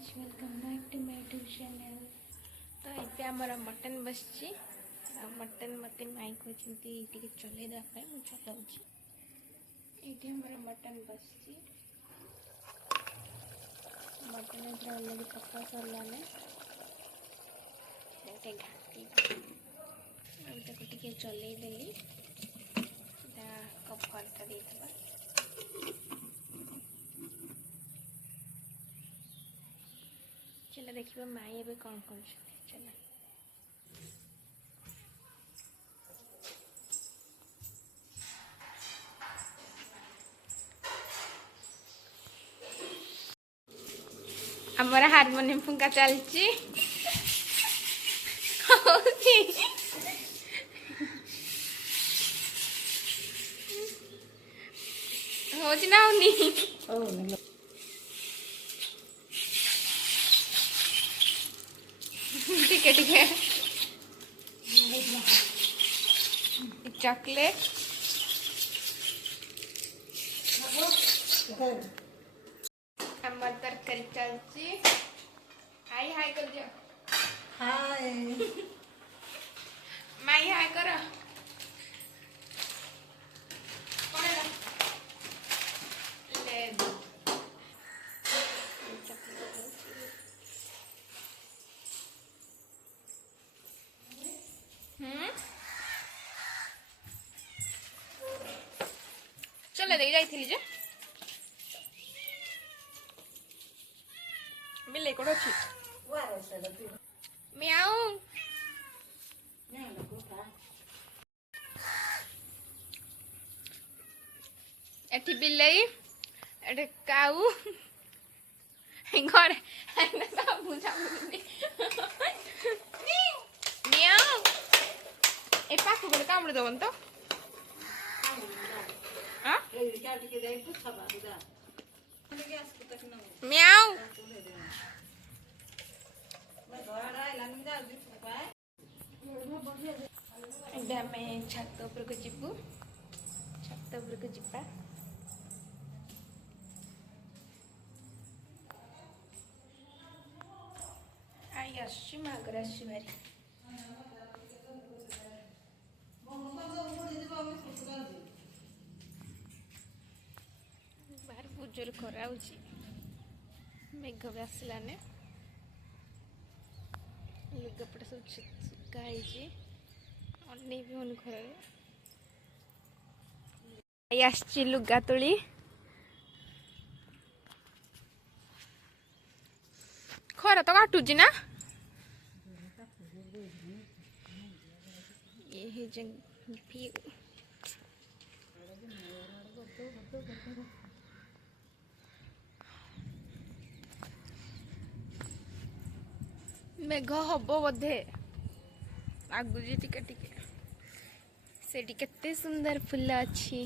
Welcome back to my YouTube channel. तो ये आमर मटन बस मटन मत माई कहते चल चलाऊँगी ये मटन बस मटन अलरेडी पका सरलाने घाटी टे चलदेली कभरटा दे चलो देखिए माई ए कौन कर चलो हमारा हारमोनियम फुंका चलची होची ना होनी ठीक है चॉकलेट हमार तरकारी चलची हाय हाय कर दियो हाय माई हाय करो ले चल देख जाइथिली जे बिल्ले कोड अछि म्याऊ एठी बिल्ले एठे काऊ घर ना बुझा म्याऊ ए पाखु गले कामड़ दबन तो हां म्याऊ आम छात उपर को जीवु छात उपर को जीवा आई आसुची मागर आसुची भारी बाहर बहुत जोर खरा होची मेघ भी आसलाने लुगापटा सब सुखाई अने भी मन खर आसची लुगा तुली खरा तो काटुची ना ये व्यू मेघ हम बोधे आगुजी टिके टिके सेठी केते सुंदर फूल अच्छी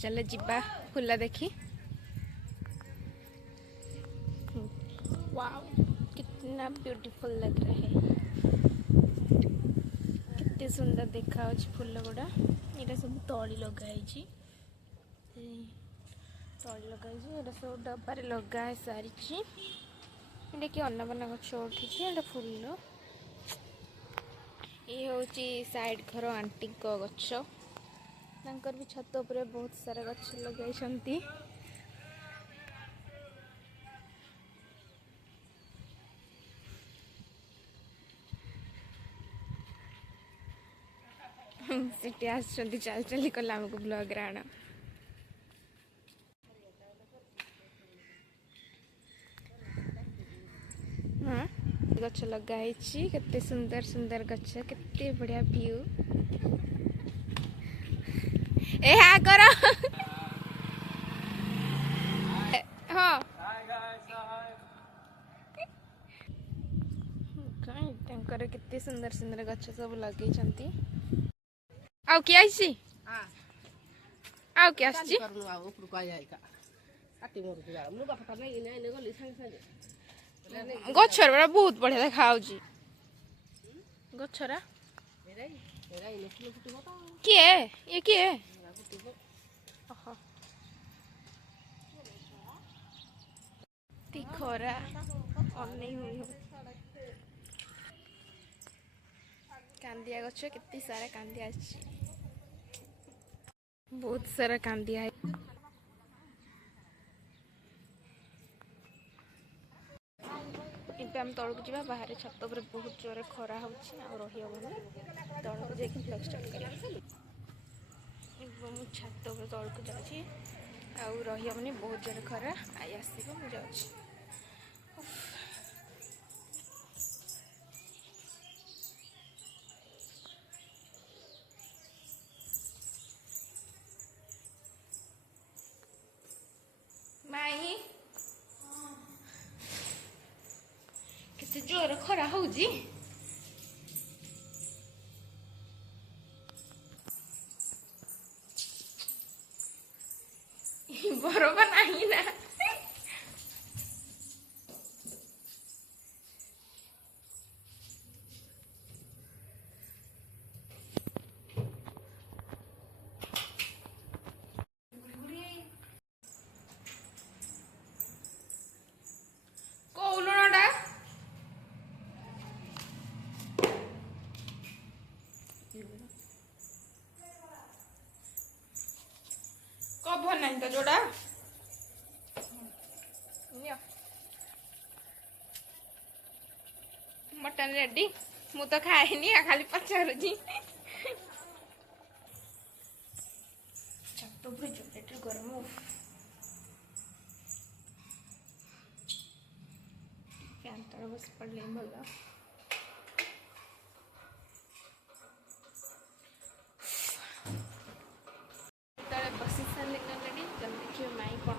चलो जिबा फूल देखी वाव कितना ब्यूटीफुल लग रहा है कितने सुंदर देखा फूल गुड़ा ये सब तली लगाई तली लगाई सब डबारे लगा सारी कि अन्नपन्ना गछ उठी फूल ये हूँ साइड घर आंटी गछ भी छत उपर बहुत सारा गछ लगे सीटी आसुँच चल चली कला आमको ब्लॉग आण हाँ गछ लगाई केते सुंदर सुंदर गछ केते बढ़िया व्यू ए हा करो हाँ कहीं केते सुंदर सुंदर गछ सब लगे आउ किए आसी आउ किए आसी गछर बहुत बढ़िया देखा गछरा किए ये किए खरा ଅନେଇ ହୁଏ କାନ୍ଦିଆ ଗଛ କେତେ ସାରା କାନ୍ଦିଆ ଅଛି ବହୁତ ସାରା କାନ୍ଦିଆ ଏବେ ଆମେ ତଳକୁ ଯିବା ବାହାରେ ଛାତ ଉପରେ ବହୁତ ଜୋରରେ ଖରା ହେଉଛି ଆଉ ରହିହେବନି ତଳକୁ ଯାଇକି ବ୍ଲଗ୍ ଷ୍ଟାର୍ଟ କରିବା ମୁଁ ଛାତ ଉପରେ ତଳକୁ ଯାଉଛି ଆଉ ରହିହେବନି ବହୁତ ଜୋରରେ ଖରା ଆଇ ଆସିବ ମୁଁ ଯାଉଛି ମାଇଁ କେତେ ଜୋରରେ ଖରା ହେଉଛି ବରଫ ନାହିଁ ନା କୋଉ ଲୁଣଟା କଭର ନାହିଁ ତ ଯୋଉଟା मटन रेडी मु तो खाएनी खाली पचारुची छात ऊपर जनरेटर गरम फैन तले बस पड़े भल तले बसी सारे अलरेडी जब देखिए माई कौन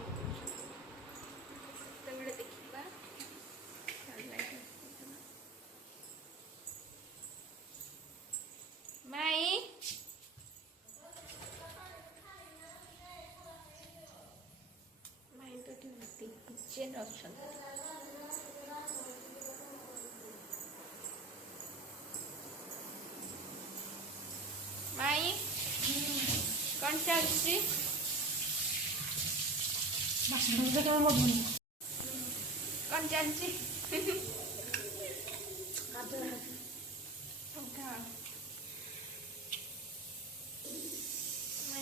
देखा माई माई तो किचन अच्छा माई कौन चलती कौन चलती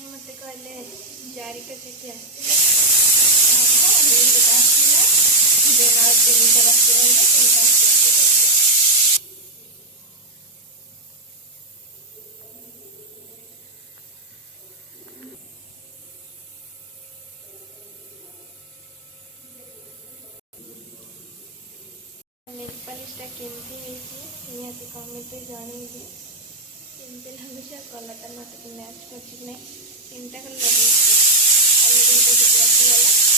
मत कहले जारिका चेठी नेल पॉलिशटा केमती निहाती कमेंट जनइबी केमती लगुच कलरटा मत मैच कर तीनटा कलर लगे आसीगला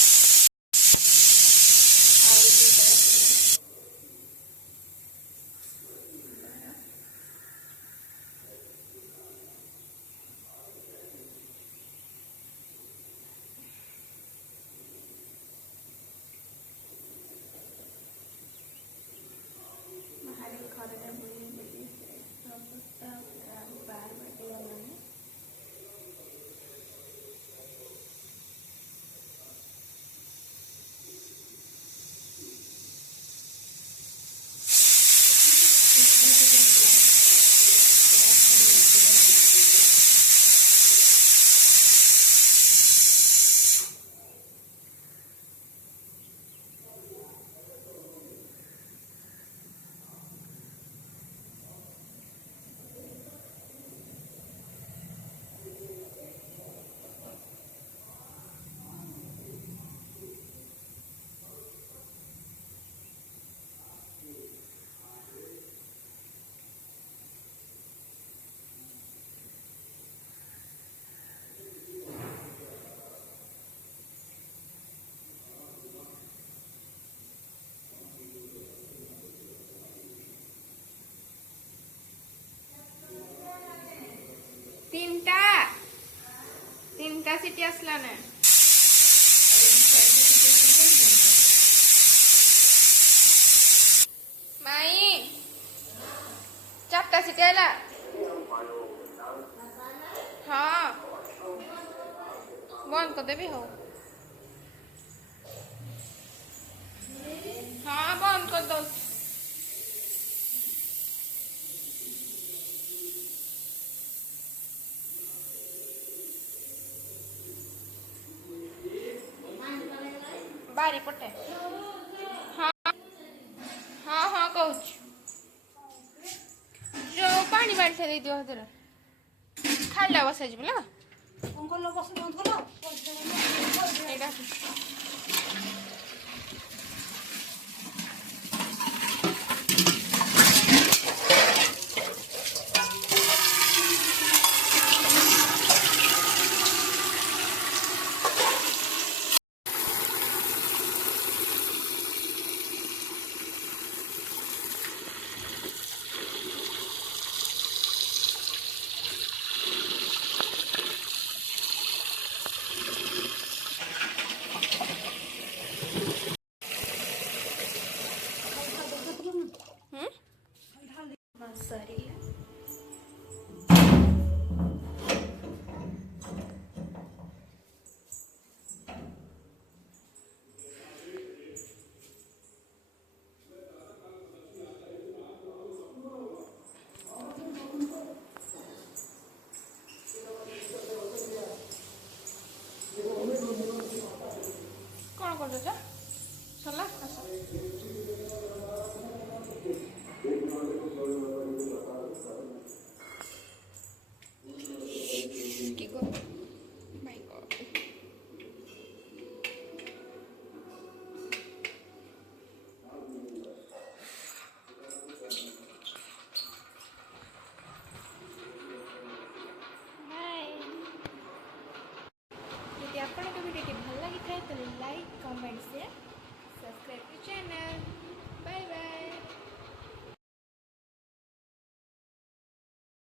तीनटा सीटी आसला ना माई चारटा सीटी आला हाँ बंद कर देवी हो हाँ बंद कर दो दौच जो पानी बाल्टी दे दियो हदर खाला बसा जी बोला अंकल बस बंद करो एटा सॉरी